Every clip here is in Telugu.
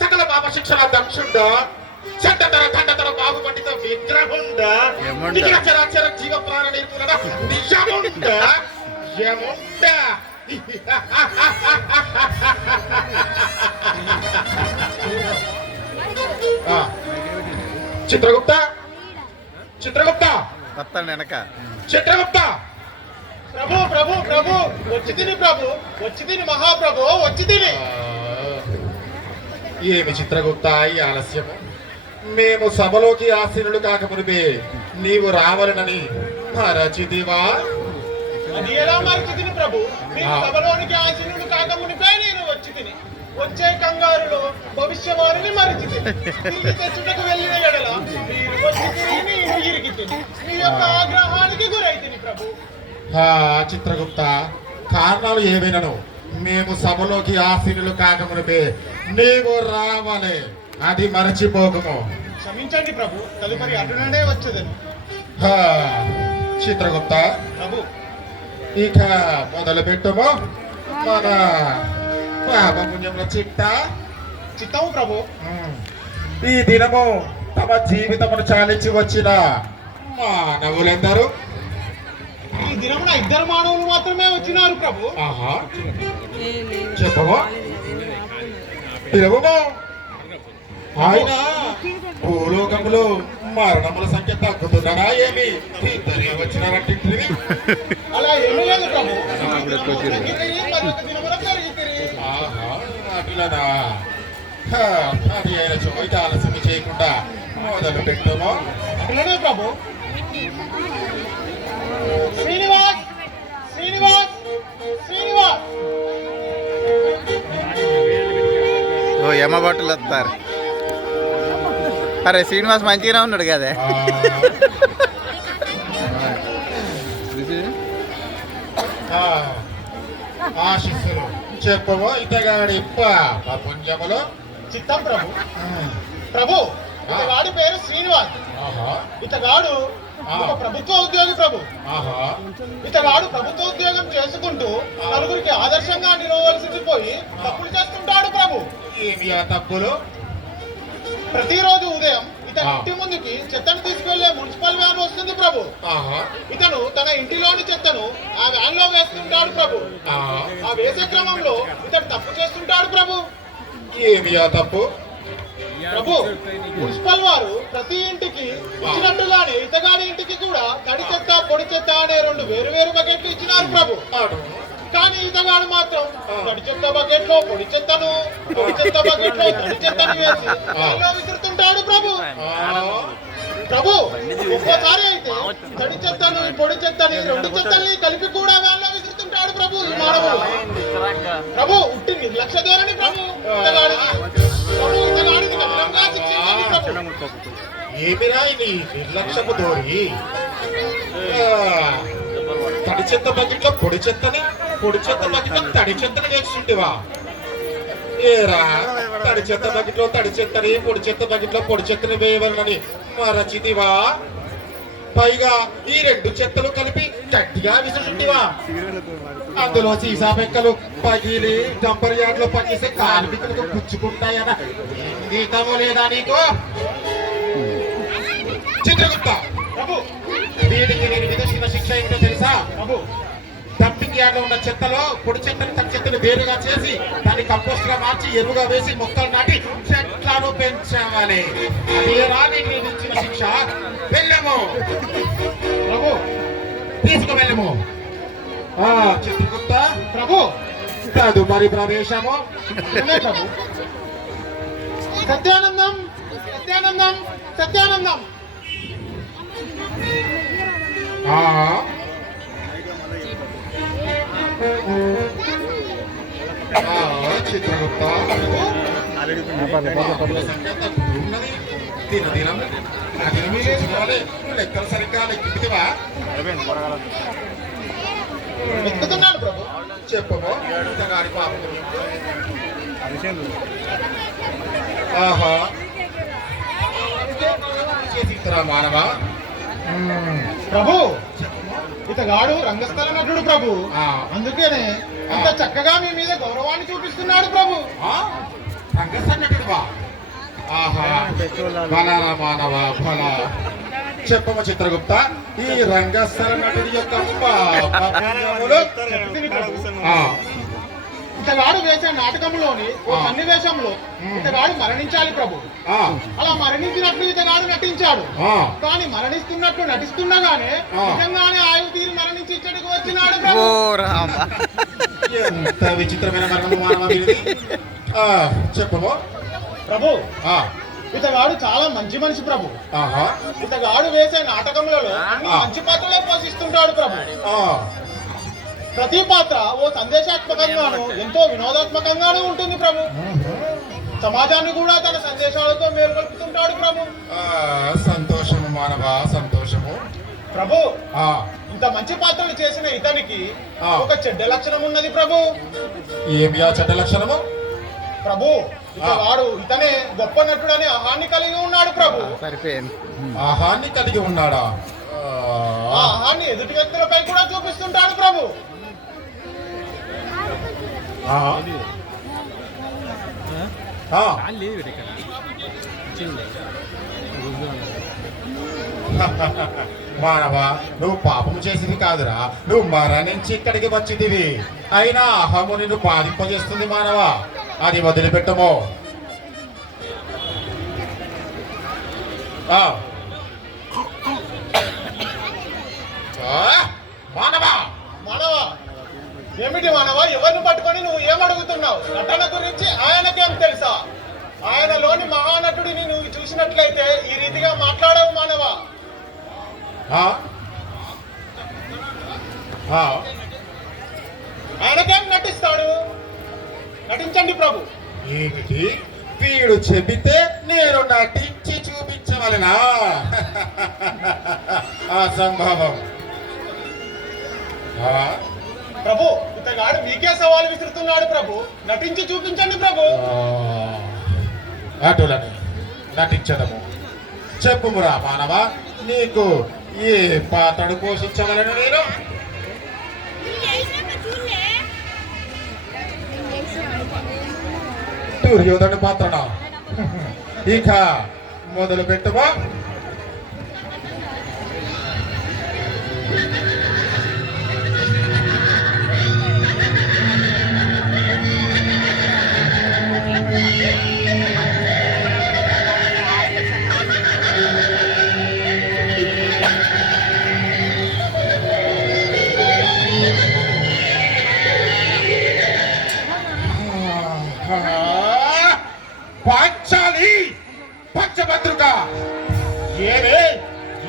సకల పాప శిక్షణ దక్షుండా. చెడ్డతర తండతర బాబు పండిత విగ్రహుండా. నిఖిల చరాచర జీవ ప్రాణ నిర్మూలన నిజముండా. యముండా. చిత్రగుప్త? చిత్రగుప్త? వస్తాను వెనక. చిత్రగుప్త? ప్రభు ప్రభు ప్రభు వచ్చి తిని ప్రభు వచ్చి తిని మహాప్రభు వచ్చి తిని. ఏమి చిత్రగుప్త ఈ ఆలస్యము మేము సభలోకి ఆసీనులు కాకమునిపే నీవు రావాలనని. మరచితివా? అది ఎలా మరచి తిని ప్రభు ఆ. సభలోనికి ఆశీనుడు కాక మునిపై నేను వచ్చి తిని వచ్చే కంగారులో భవిష్యవాణిని మరిచి తిని తిరిగి తెచ్చుటకు వెళ్ళిన ఎడల మీరు వచ్చి నేను ఇరిగి తిని మీ యొక్క ఆగ్రహానికి గురై తిని ప్రభు చిత్రగుప్త కారణాలు ఏవైనను? మేము సభలోకి ఆసీనులు కాకమునిపే నీవు రావాలి. అది మరచిపోకము. క్షమించండి ప్రభు తదుపరి అటుననే వచ్చేదని. చిత్రగుప్త. ప్రభు ఇక మొదలు పెట్టుము మన పాపపుణ్యముల చిట్ట చిత్తము ప్రభు ఈ దినము తమ జీవితమును చాలించి వచ్చిన మానవులెందరూ ఈ దినమున ఇద్దరు మానవులు మాత్రమే వచ్చినారు ప్రభు ఆహా చెప్పము పిలువము ఆయన భూలోకములో మరణముల సంఖ్య తగ్గుతుందనా ఏమి? ఇద్దరే వచ్చినారంటే అలా ఏమీ లేదు ప్రభు అటులనా అది అయిన చోయిత ఆలస్యం చేయకుండా మొదలు పెట్టుము. అట్లనే ప్రభు. శ్రీనివాస్ శ్రీనివాస్ శ్రీనివాస్. ఓ ఎమ్మ బట్టలు వస్తారు. అరే శ్రీనివాస్ మంచిగానే ఉన్నాడు కదా. ఆ, ఆశిస్సులు. చెప్పము ఇతగాడి పుంజములు చిత్తం ప్రభు. ప్రభు ఇతగాడి పేరు శ్రీనివాస్. ఆహా. ఇతగాడు ఒక ప్రభుత్వ ఉద్యోగి ప్రభు. ఆహా. ఇతగాడు ప్రభుత్వ ఉద్యోగం చేసుకుంటూ నలుగురికి ఆదర్శంగా నిలవలసింది పోయి తప్పులు చేస్తుంటాడు ప్రభు. ఏమి ఆ తప్పులు? ప్రతిరోజు ఉదయం ఇతని. ఇంటి ముందుకి చెత్తను తీసుకెళ్ళే మున్సిపల్ వ్యాన్ వస్తుంది ప్రభు. ఆహా. ఇతను తన ఇంటిలోని చెత్తను ఆ వ్యాన్లో వేస్తుంటాడు ప్రభు. ఆ వేసే క్రమంలో ఇతడు తప్పు చేస్తుంటాడు ప్రభు. ఏమి తప్పు? ప్రభు మున్సిపల్ వారు ప్రతి ఇంటికి ఇచ్చినట్టుగానే ఇతగాడి ఇంటికి కూడా తడి చెత్త పొడి చెత్త అనే రెండు వేరు వేరు బకెట్లు ఇచ్చినారు ప్రభు. కానీ ఇతగాడు మాత్రం తడి చెత్త బకెట్లో పొడి చెత్తను పొడి చెత్త బకెట్లో తడి చెత్తను వేసి దానిలో విసురుతుంటాడు ప్రభు ప్రభు ఒక్కోసారి అయితే తడి చెత్తను ఈ పొడి చెత్తని రెండు చెత్తల్ని కలిపి కూడా దానిలో విసురుతుంటాడు ప్రభు ఈ మానవుడు. ప్రభు ఉట్టి నిర్లక్ష్య ధోరణి ప్రభు. ఇతగాడిది ప్రభు ఇతగాడిని కఠినంగా శిక్షించండి ప్రభు. ఏమిరా ఇది? నిర్లక్ష్యపు దోరి ఆ, తడి చెత్త బకెట్లో పొడి చెత్తని పొడి చెత్త బకెట్లో తడి చెత్తని వేస్తుంటేవా? ఏరా తడి చెత్త బకెట్లో తడి చెత్తని పొడి చెత్త బకెట్లో పొడి చెత్తని వేయవలనని మరచితివా? పైగా ఈ రెండు చెత్తలు కలిపి గట్టిగా విసురుంటివా అందులో సీసా పెక్కలు పగిలి డంపర్ యార్డ్లో పనిచేసే కార్మికులకు పుచ్చుకుంటాయన గీతము లేదా నీకు? చిత్రగుప్త ప్రభు వీటికి నేను విధించిన శిక్ష ఏంటో డంపింగ్ యార్డ్లో ఉన్న చెత్తలో పొడి చెత్తని తడి చెత్తని వేరుగా చేసి దాన్ని కంపోస్ట్గా మార్చి ఎరువుగా వేసి మొక్కలు నాటి చెట్లను పెంచాలి. నేను ఇచ్చిన శిక్ష. వెళ్ళము. ప్రభు తీసుకు వెళ్ళము. చిత్రగుప్త. ప్రభు. తదుపరి ప్రవేశము. ప్రభు. సత్యానందం సత్యానందం సత్యానందం. ఆ, చిత్రగుప్త ఉన్నది లెక్కలు సరిగ్గా ప్రభు చెప్పము గారి ఆహా చేసిరా ప్రభు ఇతగాడు రంగస్థల నటుడు ప్రభు. అందుకనే ఇంత చక్కగా మీ మీద గౌరవాన్ని చూపిస్తున్నాడు ప్రభు. ఆ? రంగసన్నటుడువా ఆహా. మానవ చెప్పమ చిత్రగుప్త. ఈ రంగస్థల నటుడి యొక్క ఇతగాడు వేసే నాటకంలోని ఓ. సన్నివేశంలో ఇతగాడు మరణించాలి ప్రభు. ఆ, అలా మరణించినట్లు ఇతగాడు నటించాడు. ఆ. కానీ మరణిస్తున్నట్లు నటిస్తుండగానే. నిజంగానే ఆయువు తీరి మరణించి ఇచ్చటికి వచ్చినాడు ఓ ప్రభు రామ. ఎంత విచిత్రమైన చెప్పము ప్రభు ఆ, ఇతగాడు చాలా మంచి మనిషి ప్రభు. ఆహా. ఇతగాడు వేసే నాటకములలో. మంచి పాత్రలే పోషిస్తుంటాడు ప్రభు. ఆ, ప్రతి పాత్ర ఓ సందేశాత్మకంగాను ఎంతో వినోదాత్మకంగాను ఉంటుంది ప్రభు. సమాజాన్ని కూడా తన సందేశాలతో మేల్కొల్పుతుంటాడు ప్రభు. ఆ, సంతోషము మానవ సంతోషము. ప్రభు ఆ, ఇంత మంచి పాత్రలు చేసిన ఇతనికి. ఒక చెడ్డ లక్షణం ఉన్నది ప్రభు. ఏమి ఆ చెడ్డ లక్షణము? ప్రభు ఇతగాడు ఇతనే గొప్ప నటుడు అనే అహాన్ని కలిగి ఉన్నాడు ప్రభు. సరిపోయింది. ఆహాన్ని కలిగి ఉన్నాడా? ఆ. ఆ, అహాన్ని ఎదుటి వ్యక్తులపై కూడా చూపిస్తుంటాడు ప్రభు. మానవ నువ్వు పాపం చేసింది కాదురా. నువ్వు మరణించి ఇక్కడికి వచ్చితివి. అయినా అహము నిన్ను బాధింపజేస్తుంది మానవ. అది వదిలిపెట్టము. ఆ. ఏమిటి మానవ? ఎవరిని పట్టుకొని నువ్వు ఏమడుగుతున్నావు? నటన గురించి ఆయనకేం తెలుసా? ఆయనలోని మహానటుడిని నువ్వు చూసినట్లయితే ఈ రీతిగా మాట్లాడవు మానవ. ఆయనకేం నటిస్తాడు? నటించండి ప్రభు. ఏమిటి? వీడు చెబితే నేను నటించి చూపించవలనా? అసంభవం ప్రభు ఇంతగాడు మీకే సవాల్ విసురుతున్నాడు ప్రభు. నటించి చూపించండి ప్రభు. అటులని నటించడము. చెప్పుమురా మానవ నీకు ఏ పాత్రను పోషించగలను నేను? దుర్యోధన పాత్రన? ఇక మొదలు పెట్టుమా పాంచాలి పంచభద్రుక ఏమే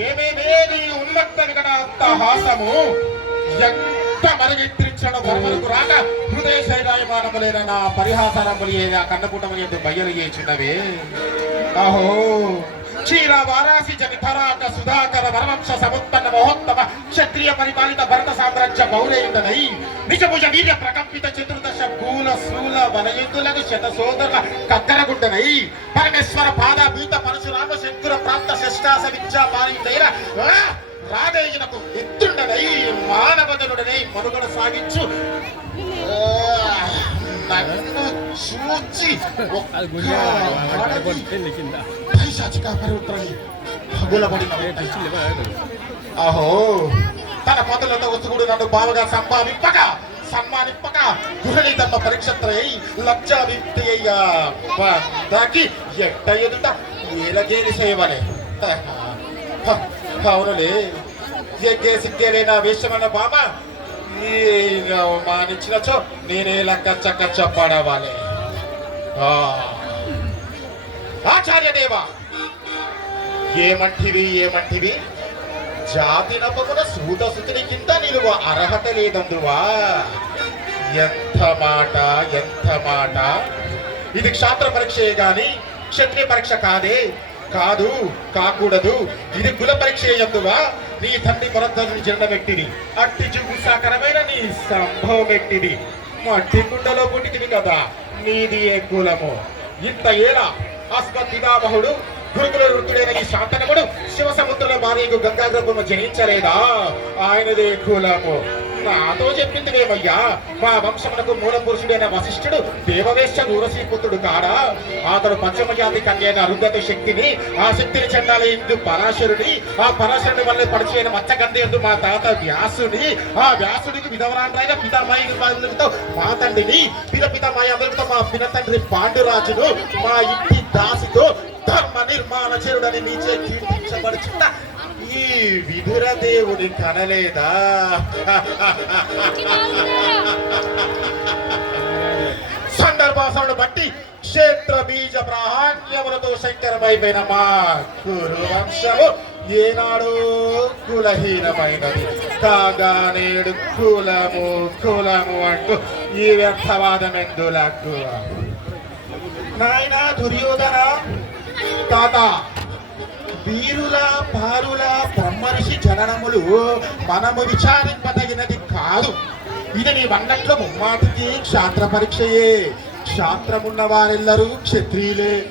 ఏమేమేది నీ ఉన్నత వికటాంత ఎంత మరుగెత్తించడం వర్మలకు రాక హృదయ శైలాయమానములైన నా పరిహాసారములు ఏదా కన్నకూటములు ఎందు బయలు చేసినవే అహో! క్షీర వారాసి జనిధరాక సుధాకర వరవంశ సముత్పన్న మహోత్తమ క్షత్రియ పరిపాలిత భరత సామ్రాజ్య పౌరేయుడనై నిజభుజ వీర్య ప్రకంపిత చతుర్దశ కూల శూల వనయుద్ధులకు శత సోదరుల కక్కరగుండనై పరమేశ్వర పాదాభూత పరశురామ శంకుర ప్రాప్త శష్టాస విద్యా పారితైన రాధేయునకు ఎత్తుండనై మానవదనుడనై మనుగడ సాగించు. ఆ, నన్ను చూచి ఒక్క పైశాచిక పగులబడిన అహో తన మొదలతో కూడా నన్ను బావగా సంపాదింపక సన్మానింపక గృహిణి తమ పరీక్షత్రై లజ్జా విత్తి అయ్యా దాకి ఎట్ట ఎదుట ఏలగేలి చేయవలే అవునులే ఎగ్గే సిగ్గేలే నా బామ ఈ మానిచ్చినచో నేనే లెక్క చక్క చెప్పడవాలి ఆచార్య దేవా ఏమంటివి ఏమంటివి? జాతి నమ్మకున సూత సుతుని కింద నిలువ అర్హత లేదందువా? ఎంత మాట ఎంత మాట? ఇది క్షాత్ర పరీక్షయే గాని క్షత్రియ పరీక్ష కాదే. కాదు కాకూడదు. ఇది కుల పరీక్ష ఎందువా? నీ తండ్రి భరద్వాజుని జెండ వ్యక్తిని అట్టి చూపు నీ సంభవం వ్యక్తిని మట్టి గుండలో పుట్టితివి కదా నీది ఏ కులము? ఇంత ఏలా? అస్మత్ గురుకుల వృత్తుడైన ఈ శాంతనముడు శివసముద్రుల భార్యకు గంగాగ్రహము జనించలేదా? ఆయనదే కులము. నాతో చెప్పిందివేమయ్యా మా వంశమునకు మూల పురుషుడైన వశిష్ఠుడు దేవవేశ దూరసీ పుత్రుడు కాడా? అతడు పశ్చిమ జాతి కన్యైన అరుంధతి శక్తిని ఆ శక్తిని చెందాలి ఎందు పరాశరుని ఆ పరాశరుని వల్ల పరిచయం మచ్చగండి ఎందు మా తాత వ్యాసుని ఆ వ్యాసుడికి విధవరాండ్రైన పితామాయి అందరితో మా తండ్రిని పిత పితామాయి అందరితో మా పిన తండ్రి పాండురాజును మా ఇంటి దాసితో ధర్మ నిర్మాణ చెరుడని నీచే కీర్తించబడుచున్న ఈ విధుర దేవుని కనలేదా? సందర్భాసను బట్టి క్షేత్ర బీజ ప్రాహాన్యములతో శంకరమైపోయిన మా కురు వంశము ఏనాడు కులహీనమైనది. కాగా నేడు కులము కులము అంటూ ఈ వ్యర్థవాదమెందులకు నాయన దుర్యోధన తాత వీరుల భారుల బ్రహ్మర్షి జననములు మనము విచారింపదగినది కాదు. ఇది నీ వంగట్ల ముమ్మాటికి క్షాత్ర పరీక్షయే. క్షాత్రమున్న వారెల్లరూ క్షత్రియులే.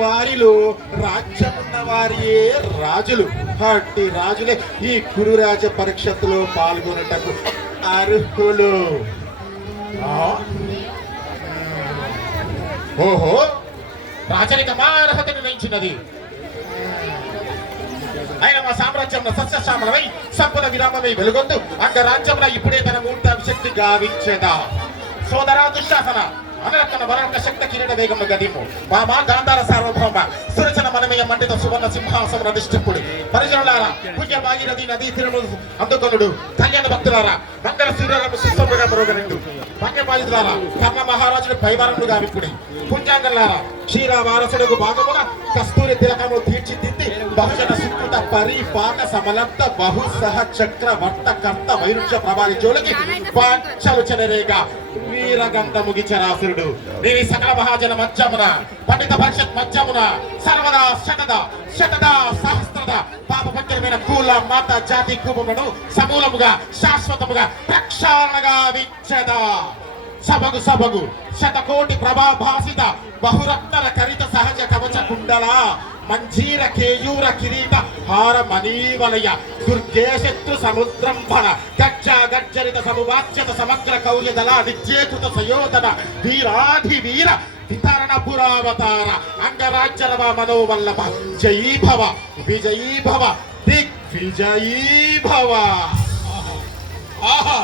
వారిలో రాజ్యమున్న వారియే రాజులు. అట్టి రాజులే ఈ కురురాజ పరీక్షలో పాల్గొనటకు అర్హులు. ఓహో! రాజరికమా అర్హత నిర్ణయించినది ఆయన మా సామ్రాజ్యంలో సస్యశ్యామలమై సంపద విరామమై వెలుగొందు. అంగ రాజ్యంలో ఇప్పుడే తన మూర్త శక్తి గావించేదా. సోదరా దుశ్శాసన అనరక్కన వరణ శక్త కిరీట వేగం గదిము మామా గాంధార సార్వభౌమ సురచన మనమయ మండిత సువర్ణ సింహాసన అధిష్టిపుడు పరిజనులారా పుణ్య భాగీరథి నదీ తిరుమల అందుకొనుడు. కళ్యాణ భక్తులారా మంగళ సూర్యులను సుస్తముగా మరొకరిండు పుణ్య బాధితులారా కర్ణ మహారాజుడు పైవారముడు గావిప్పుడే పుణ్యాంగలారా క్షీర వారసుడు భాగమున కస్తూరి తిలకము తీర్చిదిద్ది బహుజన సుకృత పరిపాక సమలంత బహు సహ చక్ర వర్త కర్త వైరుధ్య ప్రభావి జోలికి పంచలు చెనరేగా వీరగంధ ముగిచరాసురుడు నీ సకల మహాజన మధ్యమున పండిత పరిషత్ మధ్యమున సర్వదా శతద శతద సహస్రద పాప పంచమైన కూల మాత జాతి కూపములను సమూలముగా శాశ్వతముగా ప్రక్షాళనగా విచ్చదా. సభగు సభగు శతకోటి ప్రభాభాసిత బహురత్నల కరిత సహజ కవచ కుండల మంజీర కేయూర కిరీట హార మనీవలయ దుర్గే శత్రు సముద్రంభన గజ్జ గజ్జరిత సమువాచ్యత సమగ్ర కౌర్యదల నిత్యేకృత సయోధన వీరాధి వీర వితరణ పురావతార అంగరాజ్యలవ మనోవల్లభ జయీభవ విజయీభవ దిగ్విజయీభవ. ఆహా.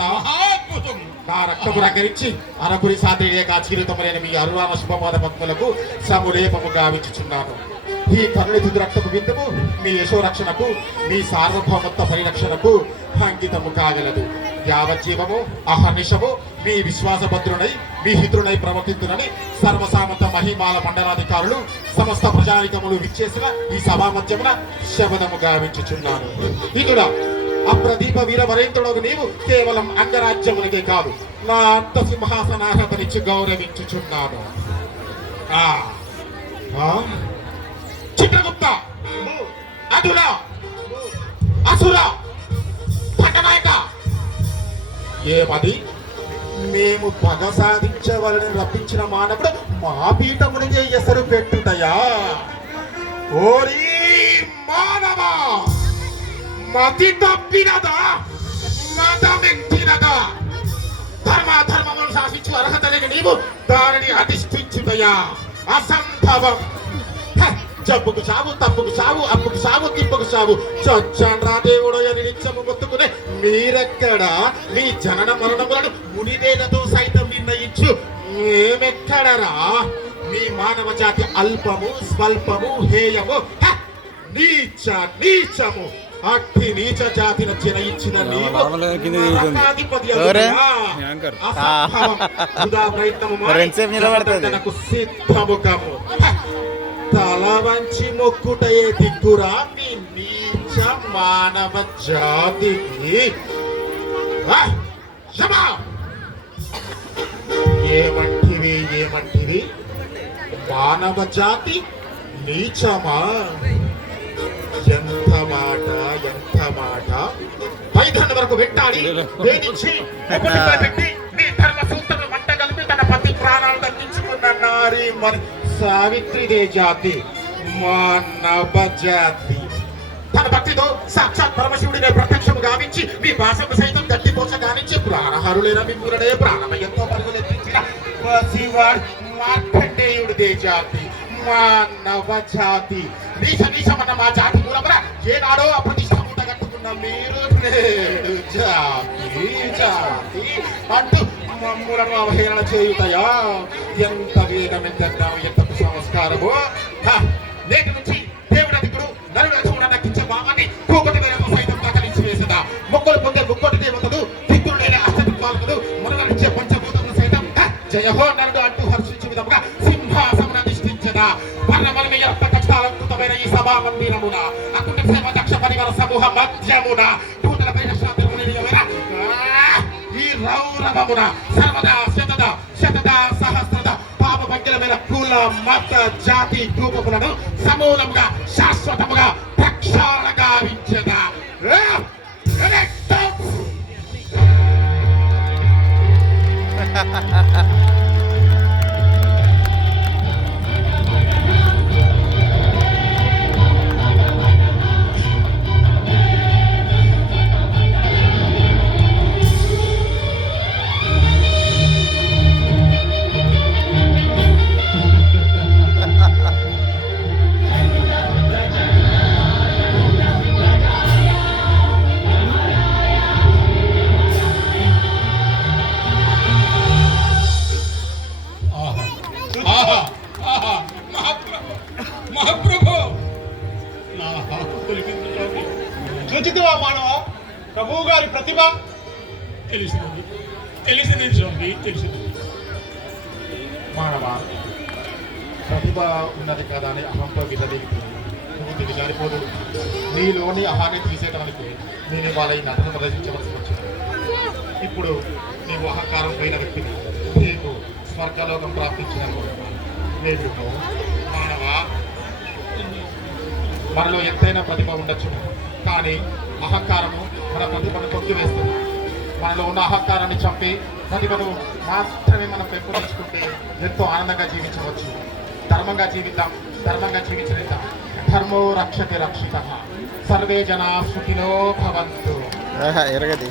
తాత మహాద్భుతం నా రక్తము రకరించి అనపురి సాధ్యలేక చీరితమైన మీ అరువాన శుభపాద పద్మలకు సములేపము గావించుచున్నాను. ఈ కరుణిధి రక్తపు బిందువు మీ యశోరక్షణకు మీ సార్వభౌమత్వ పరిరక్షణకు అంకితము కాగలదు. యావజ్జీవము అహర్నిశము మీ విశ్వాసభద్రునై మీ హితుడై ప్రవర్తించునని సర్వసామంత మహిమాల మండలాధికారులు సమస్త ప్రజానికములు విచ్చేసిన ఈ సభా మధ్యమున శబదము గావించుచున్నాను. ఇటుడా అప్రదీప వీరవరేంద్రుడు నీవు కేవలం అంగరాజ్యమునికే కాదు నా అంత సింహాసనార్హతనిచ్చి గౌరవించుచున్నాను. ఆ. చిత్రగుప్త అదుల అసుర పట్టనాయక ఏమది మేము పగ సాధించవలని రప్పించిన మానవుడు మా పీఠమునికే ఎసరు పెట్టుటయా? ఓరి మానవా! మతి తప్పినదా మతమెక్కినదా ధర్మ ధర్మమును శాసించు అర్హత లేని నీవు దానిని అధిష్ఠించుదయా అసంభవం. హ, జబ్బుకు సావు తప్పుకు సావు అప్పుకు సావు తిప్పుకు సావు చచ్చాండ్రా దేవుడు అని నిత్యము మొత్తుకునే మీరెక్కడా? మీ జనన మరణములను మునివేలతో సైతం నిర్ణయించు. మేమెక్కడరా? మీ మానవ జాతి అల్పము స్వల్పము హేయము. నీచ నీచము. అట్టి నీచ జాతిన జనయించిన నీవు. సిద్ధముఖము! తల వంచి మొక్కుటయే దిక్కురా మీ నీచ మానవ జాతికి! ఏమంటివి ఏమంటివి మానవ జాతి నీచమా? మాట ఎంత మాట? పైధన్ వరకు వెంటాడి వేధించి పెట్టి మీ ధర్మ సూత్రం మంట కలిపి తన పతి ప్రాణాలు దక్కించుకున్న మరి సావిత్రిదే జాతి మానవ జాతి తన భక్తితో సాక్షాత్ పరమశివుడిని ప్రత్యక్షము గావించి మీ భాషకు సైతం గట్టి పోష గావించి ప్రాణహారులైన మీ పూరడే ప్రాణమయంతో పరుగులెత్తించిన శివాడు మార్కండేయుడిదే జాతి మానవ జాతి నీచ నీచమన్న మా జాతి మూలమున ఏనాడో అప్రతిష్ట మూట కట్టుకున్న మీరు జాతి జాతి అంటూ మమ్ములను అవహేళన చేయుటయా ఎంత వేదం ఎంత ఎంత సంస్కారము నేటి నుంచి దేవుడు అధికుడు నరుడు అధికుడు నక్కించే భావాన్ని కూకటి వేలతో సైతం దాఖలించి వేసదా మొక్కలు పొందే ముక్కోటి దేవతలు దిక్కులు లేని అష్టదిక్పాలకులు మునగలించే పంచభూతములు సైతం జయహో నరుడు అంటూ హర్షించే విధముగా సింహాసమున నిష్ఠించదా వర్ణమలమి యొక్క సభా మందిరమున అకుంఠ సేవ దక్ష పరివార సమూహ మధ్యమున దూతల పైన శాంతిముని ఈ రౌరవమున సర్వదా శతద శతద సహస్రద పాప భంగిలమైన కుల మత జాతి రూపములను సమూలముగా శాశ్వతముగా ప్రక్షాళన ha ha ha ha! నేను వాళ్ళ నటన ప్రదర్శించవలసి వచ్చింది. ఇప్పుడు నీవు అహంకారం పోయిన వ్యక్తిని నీకు స్వర్గలోకం ప్రాప్తించిన నేను. మానవ? మనలో ఎత్తైన ప్రతిభ ఉండొచ్చు. కానీ అహంకారము మన ప్రతిభను తొక్కివేస్తుంది మనలో ఉన్న అహంకారాన్ని చంపి ప్రతిభను మాత్రమే మనం పెంపొందించుకుంటే ఎంతో ఆనందంగా జీవించవచ్చు. ధర్మంగా జీవిద్దాం ధర్మంగా జీవించలేద్దాం. ధర్మో రక్షతి రక్షిత. సర్వే జనా సుఖినో భవంతు ఎరగది